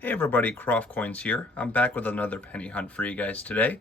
Hey everybody, Croft Coins here. I'm back with another penny hunt for you guys today.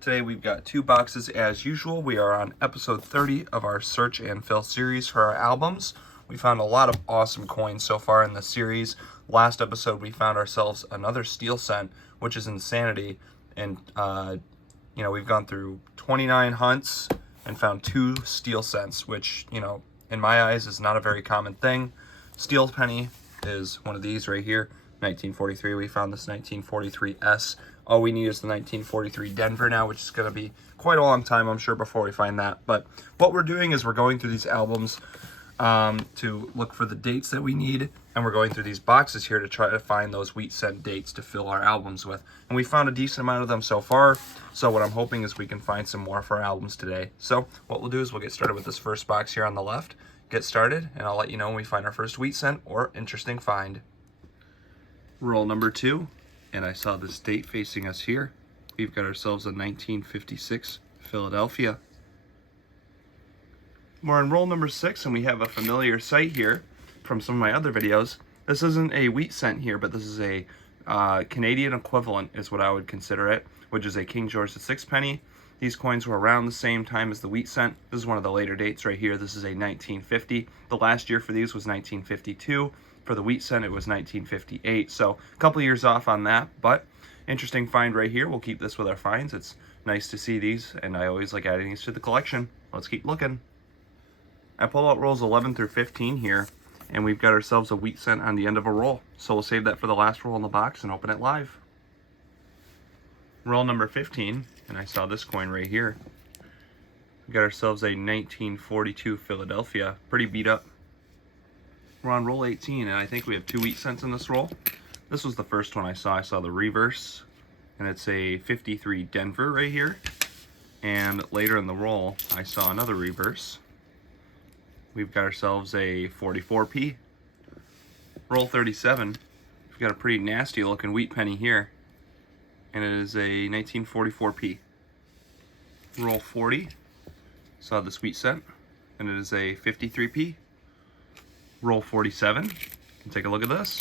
Today we've got two boxes as usual. We are on episode 30 of our search and fill series for our albums. We found a lot of awesome coins so far in the series. Last episode we found ourselves another steel cent, which is insanity. And we've gone through 29 hunts and found two steel cents, which, in my eyes is not a very common thing. Steel penny is one of these right here. 1943, we found this 1943S. All we need is the 1943 Denver now, which is going to be quite a long time, I'm sure, before we find that. But what we're doing is we're going through these albums to look for the dates that we need, and we're going through these boxes here to try to find those wheat cent dates to fill our albums with. And we found a decent amount of them so far, so what I'm hoping is we can find some more for our albums today. So what we'll do is we'll get started with this first box here on the left, get started, and I'll let you know when we find our first wheat cent or interesting find. Roll number 2, and I saw this date facing us here. We've got ourselves a 1956 Philadelphia. We're on roll number 6, and we have a familiar sight here from some of my other videos. This isn't a wheat cent here, but this is a Canadian equivalent is what I would consider it, which is a King George VI penny. These coins were around the same time as the wheat cent. This is one of the later dates right here. This is a 1950. The last year for these was 1952. For the wheat cent, it was 1958, so a couple years off on that, but interesting find right here. We'll keep this with our finds. It's nice to see these, and I always like adding these to the collection. Let's keep looking. I pull out rolls 11 through 15 here, and we've got ourselves a wheat cent on the end of a roll, so we'll save that for the last roll in the box and open it live. Roll number 15, and I saw this coin right here. We got ourselves a 1942 Philadelphia, pretty beat up. We're on roll 18, and I think we have two wheat cents in this roll. This was the first one I saw. I saw the reverse, and it's a 53 Denver right here. And later in the roll, I saw another reverse. We've got ourselves a 44p. Roll 37, we've got a pretty nasty looking wheat penny here, and it is a 1944p. Roll 40, saw this wheat cent, and it is a 53p. Roll 47, and take a look at this.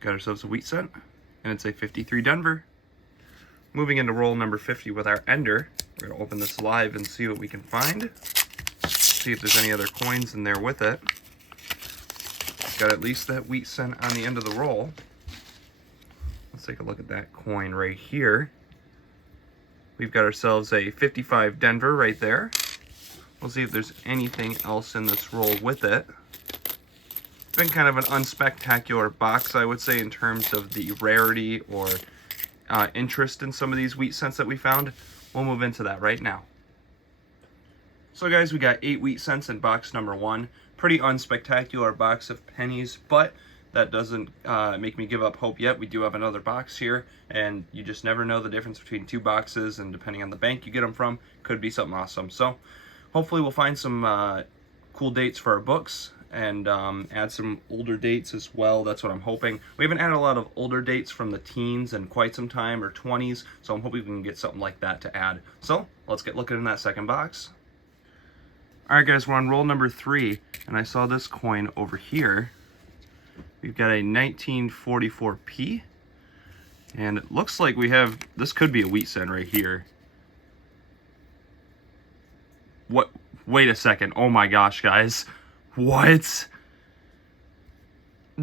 Got ourselves a wheat cent, and it's a 53 Denver. Moving into roll number 50 with our ender, we're going to open this live and see what we can find. See if there's any other coins in there with it. Got at least that wheat cent on the end of the roll. Let's take a look at that coin right here. We've got ourselves a 55 Denver right there. We'll see if there's anything else in this roll with it. Been kind of an unspectacular box, I would say, in terms of the rarity or interest in some of these wheat cents that we found. We'll move into that right now. So guys, we got 8 wheat cents in box number 1. Pretty unspectacular box of pennies, but that doesn't make me give up hope yet. We do have another box here, and you just never know the difference between two boxes, and depending on the bank you get them from, could be something awesome. So hopefully we'll find some cool dates for our books, and add some older dates as well. That's what I'm hoping. We haven't had a lot of older dates from the teens in quite some time, or 20s, so I'm hoping we can get something like that to add. So let's get looking in that second box. Alright guys, we're on roll number 3, and I saw this coin over here. We've got a 1944p, and it looks like we have, this could be a wheat cent right here. What? Wait a second. Oh my gosh, guys. What?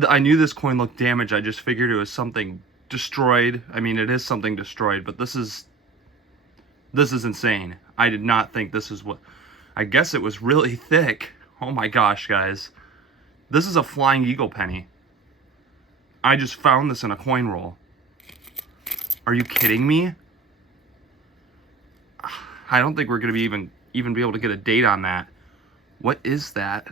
I knew this coin looked damaged. I just figured it was something destroyed. I mean, it is something destroyed, but this is insane. I did not think this is what... I guess it was really thick. Oh my gosh, guys. This is a Flying Eagle penny. I just found this in a coin roll. Are you kidding me? I don't think we're going to even be able to get a date on that. What is that?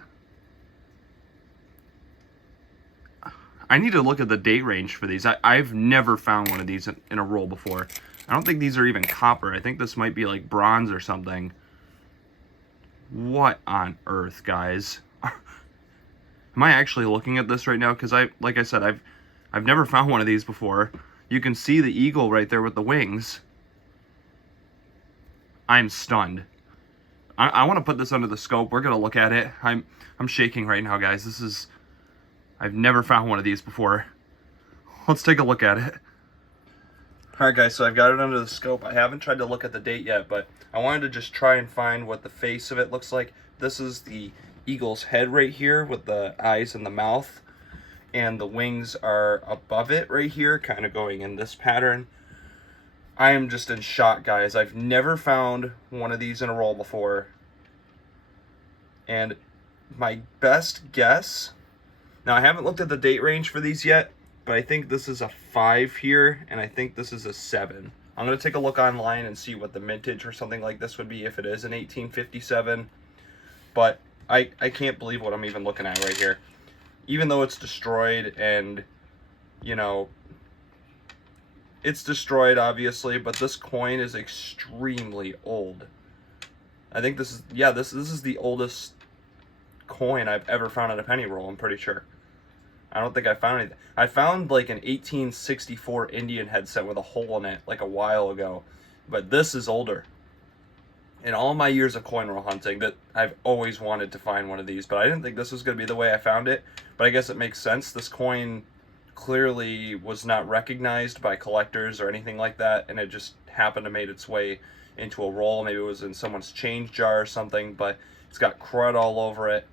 I need to look at the date range for these. I've never found one of these in a roll before. I don't think these are even copper. I think this might be like bronze or something. What on earth, guys? Am I actually looking at this right now? Because like I said, I've never found one of these before. You can see the eagle right there with the wings. I'm stunned. I want to put this under the scope. We're gonna look at it. I'm shaking right now, guys. I've never found one of these before. let's take a look at it. All right, guys, so I've got it under the scope. I haven't tried to look at the date yet, but I wanted to just try and find what the face of it looks like. This is the eagle's head right here with the eyes and the mouth, and the wings are above it right here, kind of going in this pattern. I am just in shock, guys. I've never found one of these in a roll before. And my best guess, now I haven't looked at the date range for these yet, but I think this is a 5 here, and I think this is a 7. I'm going to take a look online and see what the mintage or something like this would be if it is an 1857. But I can't believe what I'm even looking at right here. Even though it's destroyed and, you know, it's destroyed obviously, but this coin is extremely old. I think this is, yeah, this is the oldest coin I've ever found in a penny roll, I'm pretty sure. I don't think I found anything. I found like an 1864 Indian headset with a hole in it like a while ago, but this is older. In all my years of coin roll hunting, that I've always wanted to find one of these, but I didn't think this was going to be the way I found it. But I guess it makes sense. This coin clearly was not recognized by collectors or anything like that, and it just happened to make its way into a roll. Maybe it was in someone's change jar or something, but it's got crud all over it.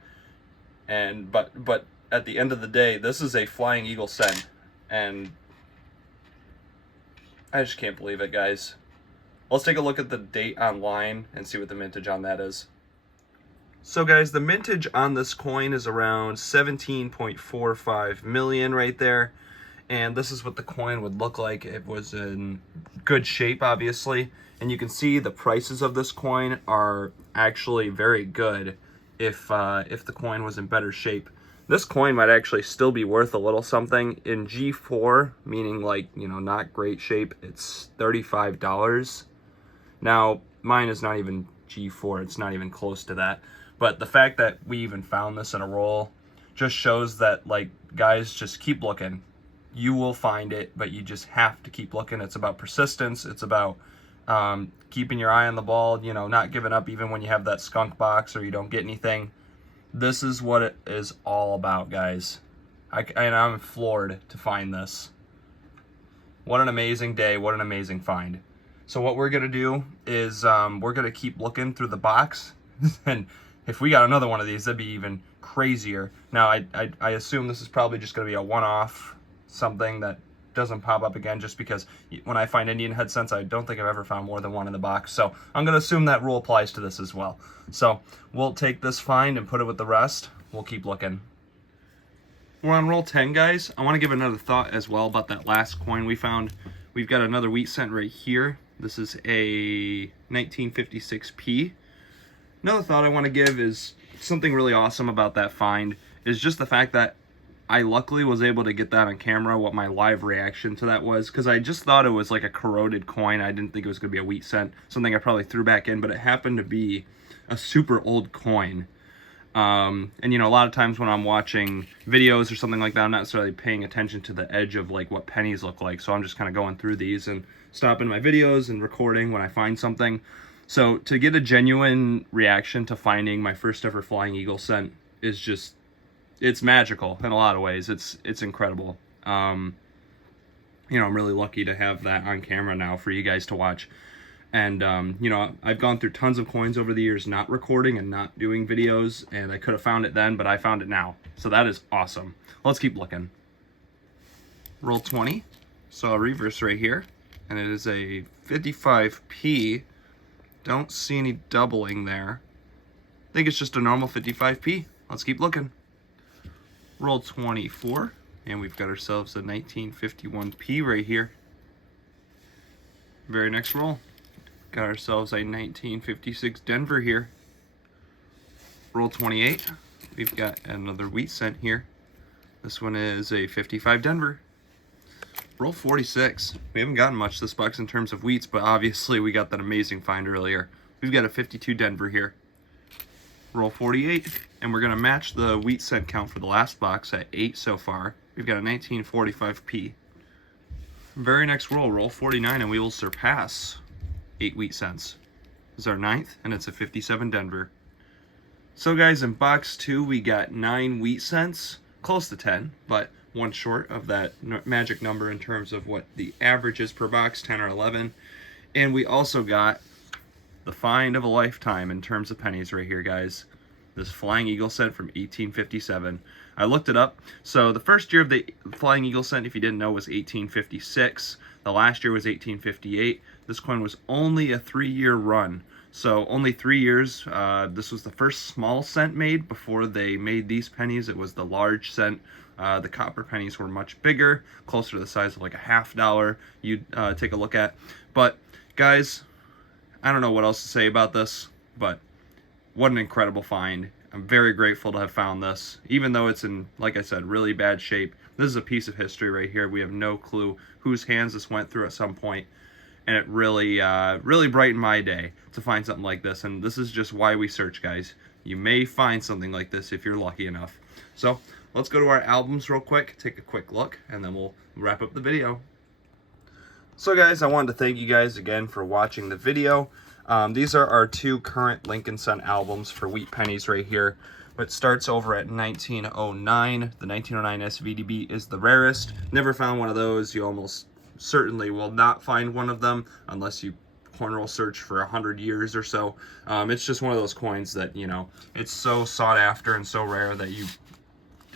And but at the end of the day, this is a Flying Eagle cent, and I just can't believe it, guys. Let's take a look at the date online and see what the mintage on that is. So guys, the mintage on this coin is around 17.45 million right there. And this is what the coin would look like. It was in good shape, obviously. And you can see the prices of this coin are actually very good if the coin was in better shape. This coin might actually still be worth a little something. In G4, meaning like, you know, not great shape, it's $35. Now, mine is not even G4, it's not even close to that. But the fact that we even found this in a roll just shows that, like, guys, just keep looking. You will find it, but you just have to keep looking. It's about persistence. It's about keeping your eye on the ball, you know, not giving up even when you have that skunk box or you don't get anything. This is what it is all about, guys. And I'm floored to find this. What an amazing day. What an amazing find. So what we're going to do is we're going to keep looking through the box. And if we got another one of these, that'd be even crazier. Now, I assume this is probably just going to be a one-off, something that doesn't pop up again, just because when I find Indian head cents, I don't think I've ever found more than one in the box. So I'm going to assume that rule applies to this as well. So we'll take this find and put it with the rest. We'll keep looking. We're on roll 10, guys. I want to give another thought as well about that last coin we found. We've got another wheat cent right here. This is a 1956p. Another thought I want to give is something really awesome about that find is just the fact that I luckily was able to get that on camera, what my live reaction to that was, because I just thought it was like a corroded coin. I didn't think it was going to be a wheat cent, something I probably threw back in, but it happened to be a super old coin. And you know, a lot of times when I'm watching videos or something like that, I'm not necessarily paying attention to the edge of like what pennies look like, so I'm just kind of going through these and stopping my videos and recording when I find something. So to get a genuine reaction to finding my first ever Flying Eagle cent is just, it's magical in a lot of ways. It's incredible. You know, I'm really lucky to have that on camera now for you guys to watch. And, you know, I've gone through tons of coins over the years not recording and not doing videos, and I could have found it then, but I found it now. So that is awesome. Let's keep looking. Roll 20. So a reverse right here, and it is a 55p. Don't see any doubling there. I think it's just a normal 55p. Let's keep looking. Roll 24, and we've got ourselves a 1951p right here. Very next roll. Got ourselves a 1956 Denver here. Roll 28. We've got another wheat cent here. This one is a 55 Denver. Roll 46. We haven't gotten much this box in terms of wheats, but obviously we got that amazing find earlier. We've got a 52 Denver here. Roll 48, and we're going to match the wheat cent count for the last box at 8 so far. We've got a 1945p. Very next roll, roll 49, and we will surpass 8 wheat cents. This is our 9th, and it's a 57 Denver. So guys, in box 2, we got 9 wheat cents, close to 10, but one short of that magic number in terms of what the average is per box, 10 or 11. And we also got the find of a lifetime in terms of pennies right here, guys. This Flying Eagle cent from 1857. I looked it up. So the first year of the Flying Eagle cent, if you didn't know, was 1856. The last year was 1858. This coin was only a 3-year run. So only 3 years. This was the first small cent made before they made these pennies. It was the large cent. The copper pennies were much bigger, closer to the size of like a $half you'd take a look at. But guys, I don't know what else to say about this, but what an incredible find. I'm very grateful to have found this, even though it's in, like I said, really bad shape. This is a piece of history right here. We have no clue whose hands this went through at some point, and it really, really brightened my day to find something like this. And this is just why we search, guys. You may find something like this if you're lucky enough. So let's go to our albums real quick, take a quick look, and then we'll wrap up the video. So guys, I wanted to thank you guys again for watching the video. These are our 2 current Lincoln Cent albums for wheat pennies right here. It starts over at 1909. The 1909 SVDB is the rarest. Never found one of those. You almost certainly will not find one of them unless you corn roll search for 100 years or so. It's just one of those coins that, you know, it's so sought after and so rare that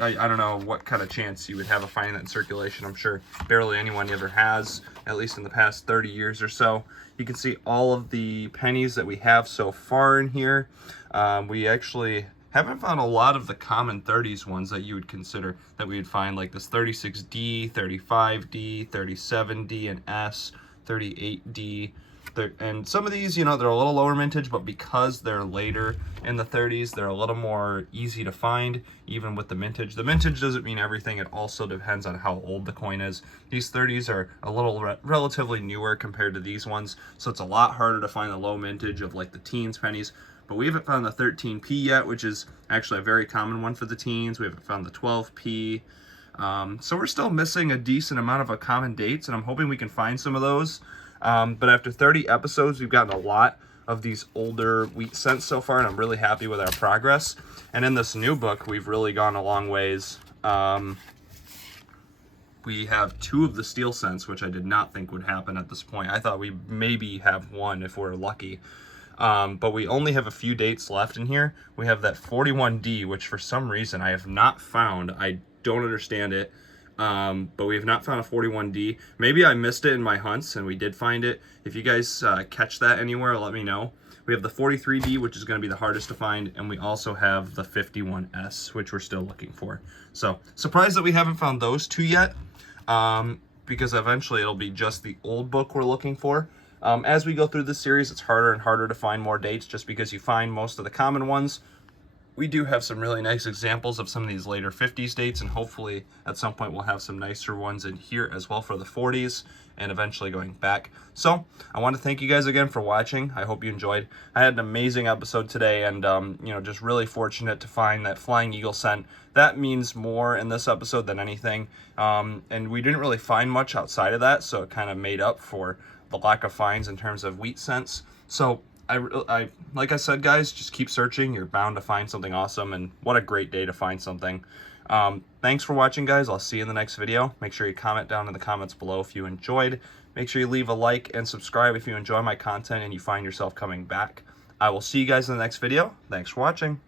I don't know what kind of chance you would have of finding that in circulation. I'm sure barely anyone ever has, at least in the past 30 years or so. You can see all of the pennies that we have so far in here. We actually haven't found a lot of the common 30s ones that you would consider that we would find, like this 36D, 35D, 37D, and S, 38D. And some of these, you know, they're a little lower mintage, but because they're later in the 30s, they're a little more easy to find, even with the mintage. The mintage doesn't mean everything. It also depends on how old the coin is. These 30s are a little relatively newer compared to these ones, so it's a lot harder to find the low mintage of like the teens pennies. But we haven't found the 13p yet, which is actually a very common one for the teens. We haven't found the 12p. So we're still missing a decent amount of common dates, and I'm hoping we can find some of those. But after 30 episodes, we've gotten a lot of these older wheat cents so far, and I'm really happy with our progress. And in this new book, we've really gone a long ways. We have 2 of the steel cents, which I did not think would happen at this point. I thought we maybe have 1 if we're lucky. But we only have a few dates left in here. We have that 41D, which for some reason I have not found. I don't understand it. But we have not found a 41D. Maybe I missed it in my hunts and we did find it. If you guys catch that anywhere, let me know. We have the 43D, which is going to be the hardest to find, and we also have the 51S, which we're still looking for. So surprised that we haven't found those 2 yet, because eventually it'll be just the old book we're looking for. As we go through this series, it's harder and harder to find more dates just because you find most of the common ones. We do have some really nice examples of some of these later 50s dates, and hopefully at some point we'll have some nicer ones in here as well for the 40s and eventually going back. So I want to thank you guys again for watching. I hope you enjoyed. I had an amazing episode today, and you know, just really fortunate to find that Flying Eagle cent. That means more in this episode than anything, and we didn't really find much outside of that, so it kind of made up for the lack of finds in terms of wheat cents. So I like I said, guys, just keep searching. You're bound to find something awesome, and what a great day to find something. Thanks for watching, guys. I'll see you in the next video. Make sure you comment down in the comments below if you enjoyed. Make sure you leave a like and subscribe if you enjoy my content and you find yourself coming back. I will see you guys in the next video. Thanks for watching.